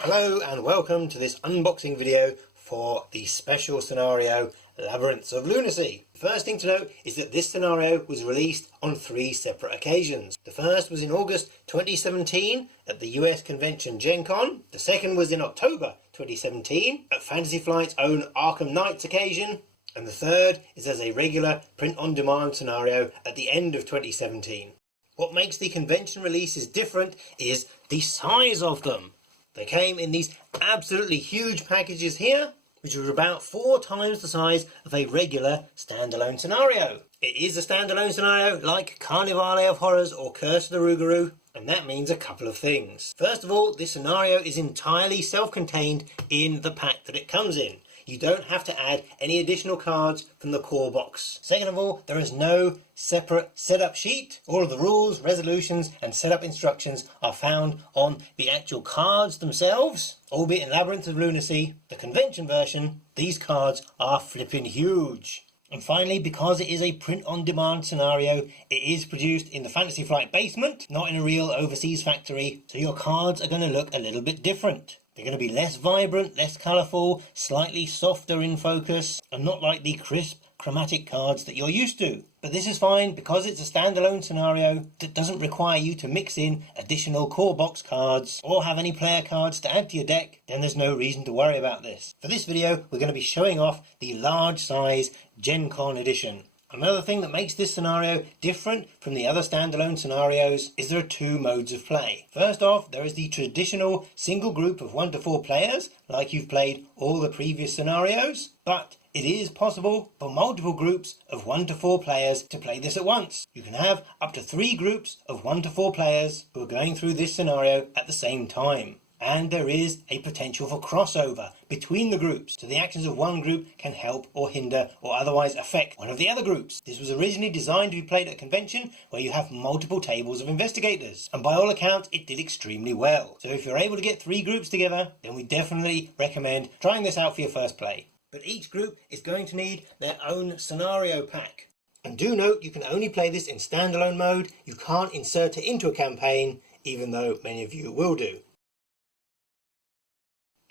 Hello and welcome to this unboxing video for the special scenario Labyrinths of Lunacy. The first thing to note is that this scenario was released on 3 separate occasions. The first was in August 2017 at the US convention Gen Con. The second was in October 2017 at Fantasy Flight's own Arkham Knights occasion. And the third is as a regular print-on-demand scenario at the end of 2017. What makes the convention releases different is the size of them. They came in these absolutely huge packages here, which were about 4 times the size of a regular standalone scenario. It is a standalone scenario like Carnivale of Horrors or Curse of the Rougarou, and that means a couple of things. First of all, this scenario is entirely self-contained in the pack that it comes in. You don't have to add any additional cards from the core box. Second of all, there is no separate setup sheet. All of the rules, resolutions and setup instructions are found on the actual cards themselves. Albeit in Labyrinths of Lunacy, the convention version, these cards are flipping huge. And finally, because it is a print-on-demand scenario, it is produced in the Fantasy Flight basement, not in a real overseas factory, so your cards are going to look a little bit different. They're going to be less vibrant, less colourful, slightly softer in focus, and not like the crisp, chromatic cards that you're used to. But this is fine because it's a standalone scenario that doesn't require you to mix in additional core box cards or have any player cards to add to your deck. Then there's no reason to worry about this. For this video, we're going to be showing off the large size Gen Con edition. Another thing that makes this scenario different from the other standalone scenarios is there are 2 modes of play. First off, there is the traditional single group of 1 to 4 players, like you've played all the previous scenarios, but it is possible for multiple groups of 1 to 4 players to play this at once. You can have up to 3 groups of 1 to 4 players who are going through this scenario at the same time. And there is a potential for crossover between the groups, so the actions of one group can help or hinder or otherwise affect one of the other groups. This was originally designed to be played at a convention where you have multiple tables of investigators, and by all accounts it did extremely well. So if you're able to get 3 groups together, then we definitely recommend trying this out for your first play. But each group is going to need their own scenario pack. And do note, you can only play this in standalone mode. You can't insert it into a campaign, even though many of you will do.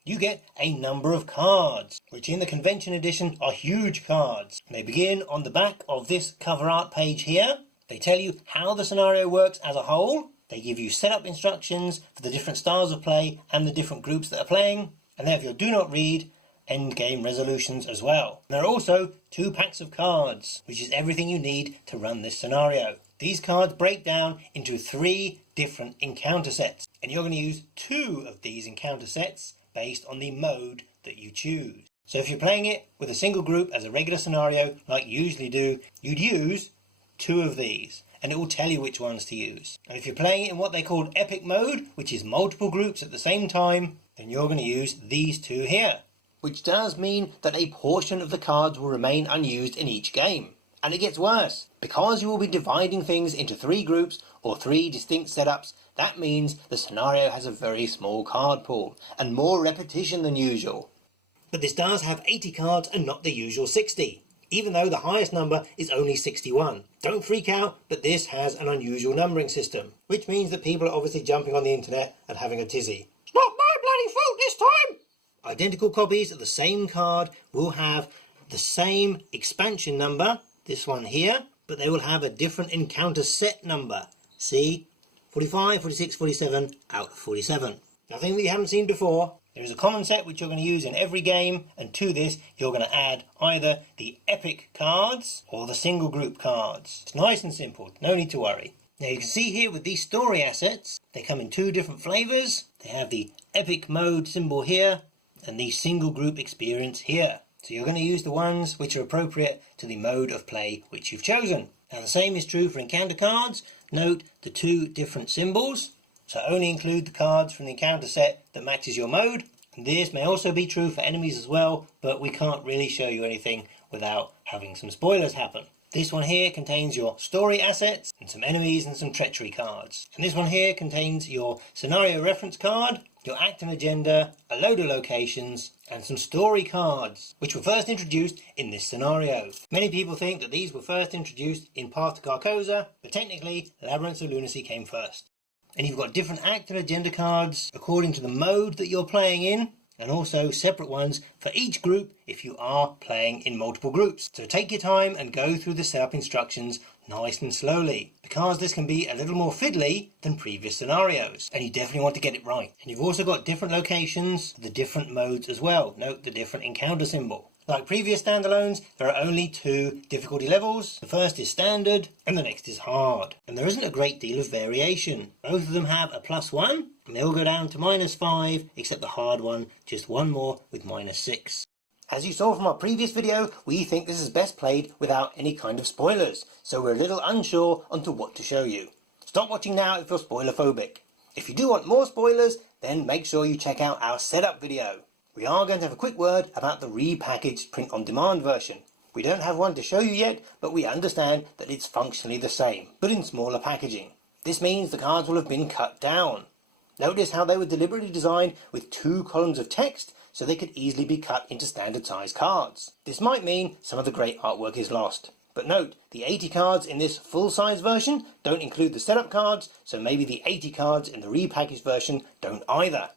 You get a number of cards, which in the convention edition are huge cards. They begin on the back of this cover art page here. They tell you how the scenario works as a whole. They give you setup instructions for the different styles of play and the different groups that are playing. And they have your do not read end game resolutions as well. There are also 2 packs of cards, which is everything you need to run this scenario. These cards break down into 3 different encounter sets, and you're going to use 2 of these encounter sets based on the mode that you choose. So if you're playing it with a single group as a regular scenario like you usually do, you'd use 2 of these, and it will tell you which ones to use. And if you're playing it in what they call epic mode, which is multiple groups at the same time, then you're going to use these 2 here, which does mean that a portion of the cards will remain unused in each game. And it gets worse. Because you will be dividing things into 3 groups or 3 distinct setups, that means the scenario has a very small card pool and more repetition than usual. But this does have 80 cards and not the usual 60, even though the highest number is only 61. Don't freak out, but this has an unusual numbering system, which means that people are obviously jumping on the internet and having a tizzy. It's not my bloody fault this time! Identical copies of the same card will have the same expansion number, this one here, but they will have a different encounter set number. See? 45, 46, 47, out of 47. Nothing that you haven't seen before. There is a common set which you're going to use in every game, and to this you're going to add either the epic cards or the single group cards. It's nice and simple, no need to worry. Now you can see here with these story assets, they come in 2 different flavours. They have the epic mode symbol here and the single group experience here. So you're going to use the ones which are appropriate to the mode of play which you've chosen. Now the same is true for encounter cards. Note the 2 different symbols, so only include the cards from the encounter set that matches your mode. And this may also be true for enemies as well, but we can't really show you anything without having some spoilers happen. This one here contains your story assets and some enemies and some treachery cards. And this one here contains your scenario reference card, your act and agenda, a load of locations, and some story cards, which were first introduced in this scenario. Many people think that these were first introduced in Path to Carcosa, but technically Labyrinths of Lunacy came first. And you've got different act and agenda cards according to the mode that you're playing in, and also separate ones for each group if you are playing in multiple groups. So take your time and go through the setup instructions nice and slowly, because this can be a little more fiddly than previous scenarios, and you definitely want to get it right. And you've also got different locations for the different modes as well. Note the different encounter symbol. Like previous standalones, there are only 2 difficulty levels. The first is standard and the next is hard. And there isn't a great deal of variation. Both of them have a +1 and they all go down to -5, except the hard one just one more with -6. As you saw from our previous video, we think this is best played without any kind of spoilers, so we're a little unsure onto what to show you. Stop watching now if you're spoiler phobic. If you do want more spoilers, then make sure you check out our setup video. We are going to have a quick word about the repackaged print-on-demand version. We don't have one to show you yet, but we understand that it's functionally the same, but in smaller packaging. This means the cards will have been cut down. Notice how they were deliberately designed with 2 columns of text so they could easily be cut into standard size cards. This might mean some of the great artwork is lost. But note, the 80 cards in this full-size version don't include the setup cards, so maybe the 80 cards in the repackaged version don't either.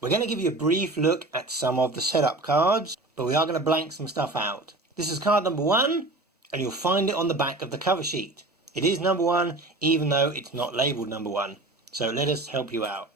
We're going to give you a brief look at some of the setup cards, but we are going to blank some stuff out. This is card number 1, and you'll find it on the back of the cover sheet. It is number 1, even though it's not labelled number 1. So let us help you out.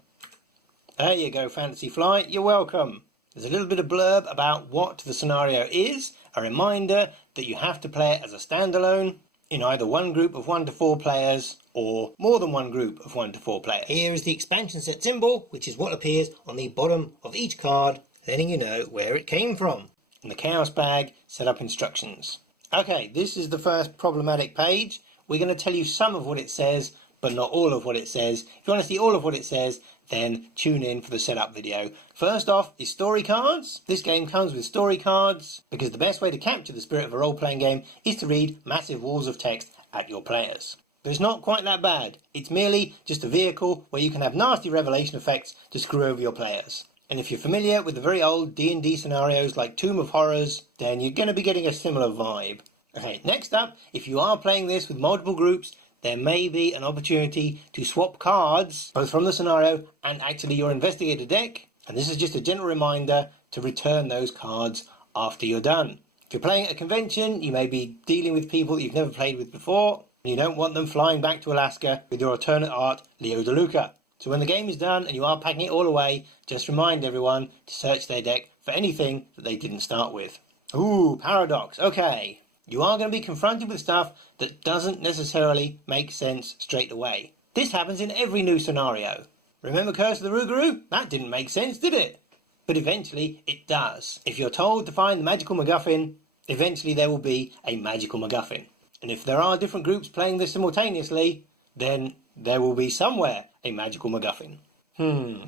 There you go, Fantasy Flight, you're welcome. There's a little bit of blurb about what the scenario is, a reminder that you have to play it as a standalone, in either one group of 1 to 4 players, or more than one group of 1 to 4 players. Here is the expansion set symbol, which is what appears on the bottom of each card, letting you know where it came from. And the Chaos Bag setup instructions. Okay, this is the first problematic page. We're going to tell you some of what it says, but not all of what it says. If you want to see all of what it says, then tune in for the setup video. First off is story cards. This game comes with story cards because the best way to capture the spirit of a role-playing game is to read massive walls of text at your players. But it's not quite that bad. It's merely just a vehicle where you can have nasty revelation effects to screw over your players. And if you're familiar with the very old D&D scenarios like Tomb of Horrors, then you're going to be getting a similar vibe. Okay, next up, if you are playing this with multiple groups, there may be an opportunity to swap cards, both from the scenario and actually your investigator deck. And this is just a gentle reminder to return those cards after you're done. If you're playing at a convention, you may be dealing with people that you've never played with before, and you don't want them flying back to Alaska with your alternate art, Leo DeLuca. So when the game is done and you are packing it all away, just remind everyone to search their deck for anything that they didn't start with. Ooh, paradox, okay. You are going to be confronted with stuff that doesn't necessarily make sense straight away. This happens in every new scenario. Remember Curse of the Rougarou? That didn't make sense, did it? But eventually it does. If you're told to find the magical MacGuffin, eventually there will be a magical MacGuffin. And if there are different groups playing this simultaneously, then there will be somewhere a magical MacGuffin.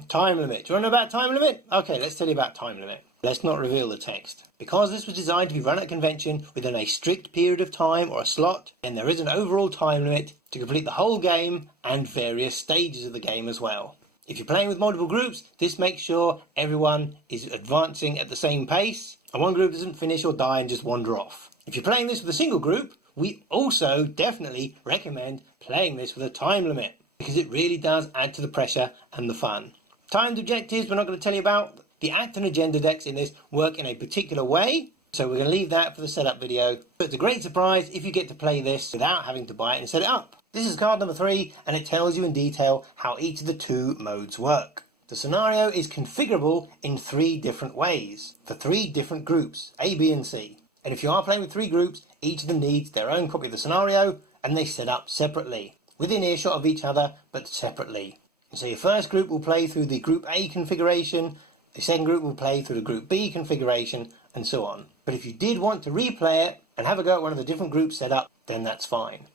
Time limit. Do you want to know about time limit? Okay, let's tell you about time limit. Let's not reveal the text. Because this was designed to be run at a convention within a strict period of time or a slot, then there is an overall time limit to complete the whole game and various stages of the game as well. If you're playing with multiple groups, this makes sure everyone is advancing at the same pace and one group doesn't finish or die and just wander off. If you're playing this with a single group, we also definitely recommend playing this with a time limit because it really does add to the pressure and the fun. Timed objectives we're not going to tell you about. The act and agenda decks in this work in a particular way, so we're going to leave that for the setup video. But it's a great surprise if you get to play this without having to buy it and set it up. This is card number 3 and it tells you in detail how each of the 2 modes work. The scenario is configurable in 3 different ways for 3 different groups, A, B and C. And if you are playing with 3 groups, each of them needs their own copy of the scenario and they set up separately, within earshot of each other but separately. So your first group will play through the Group A configuration, the second group will play through the Group B configuration, and so on. But if you did want to replay it and have a go at one of the different groups set up, then that's fine.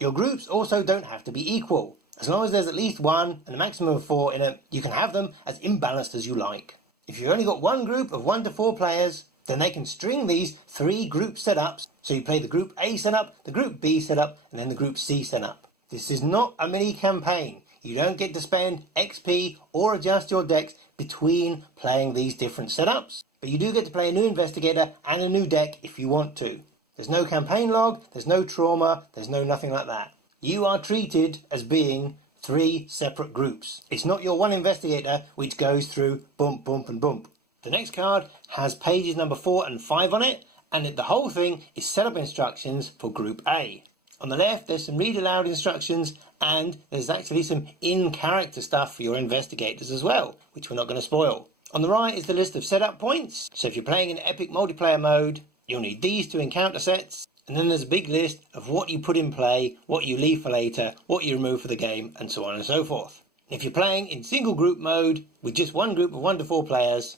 Your groups also don't have to be equal. As long as there's at least 1 and a maximum of 4 in it, you can have them as imbalanced as you like. If you've only got one group of 1 to 4 players, then they can string these 3 group setups. So you play the Group A setup, the Group B setup, and then the Group C setup. This is not a mini campaign. You don't get to spend XP or adjust your decks between playing these different setups, but you do get to play a new investigator and a new deck if you want to. There's no campaign log, there's no trauma, there's no nothing like that. You are treated as being 3 separate groups. It's not your one investigator which goes through bump, bump and bump. The next card has pages number 4 and 5 on it, and the whole thing is setup instructions for Group A. On the left there's some read aloud instructions, and there's actually some in-character stuff for your investigators as well, which we're not going to spoil. On the right is the list of setup points, so if you're playing in epic multiplayer mode, you'll need these 2 encounter sets, and then there's a big list of what you put in play, what you leave for later, what you remove for the game, and so on and so forth. If you're playing in single group mode with just one group of 1 to 4 players,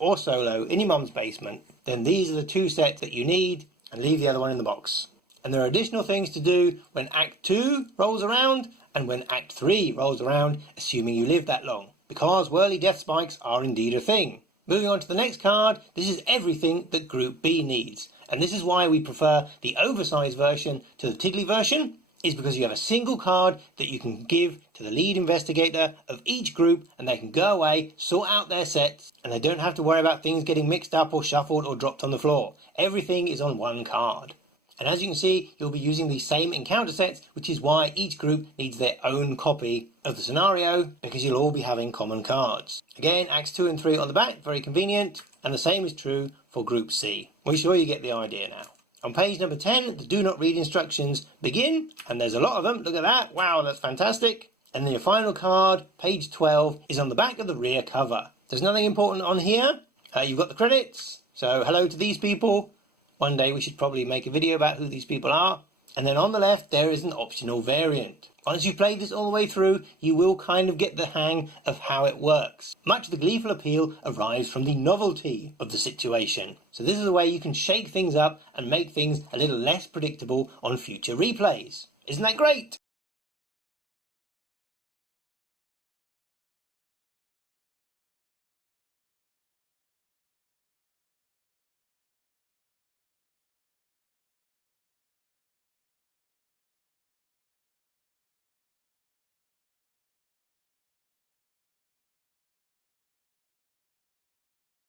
or solo in your mum's basement, then these are the 2 sets that you need, and leave the other one in the box. And there are additional things to do when Act 2 rolls around and when Act 3 rolls around, assuming you live that long, because whirly death spikes are indeed a thing. Moving on to the next card, this is everything that Group B needs, and this is why we prefer the oversized version to the Tiddly version, is because you have a single card that you can give to the lead investigator of each group, and they can go away, sort out their sets, and they don't have to worry about things getting mixed up or shuffled or dropped on the floor. Everything is on one card. And as you can see, you'll be using the same encounter sets, which is why each group needs their own copy of the scenario, because you'll all be having common cards. Again, Acts 2 and 3 on the back, very convenient, and the same is true for Group C. We're sure you get the idea now. On page number 10, the do not read instructions begin, and there's a lot of them. Look at that. Wow, that's fantastic. And then your final card, page 12, is on the back of the rear cover. There's nothing important on here. You've got the credits. So hello to these people. One day we should probably make a video about who these people are. And then on the left there is an optional variant. Once you've played this all the way through, you will kind of get the hang of how it works. Much of the gleeful appeal arrives from the novelty of the situation. So this is a way you can shake things up and make things a little less predictable on future replays. Isn't that great?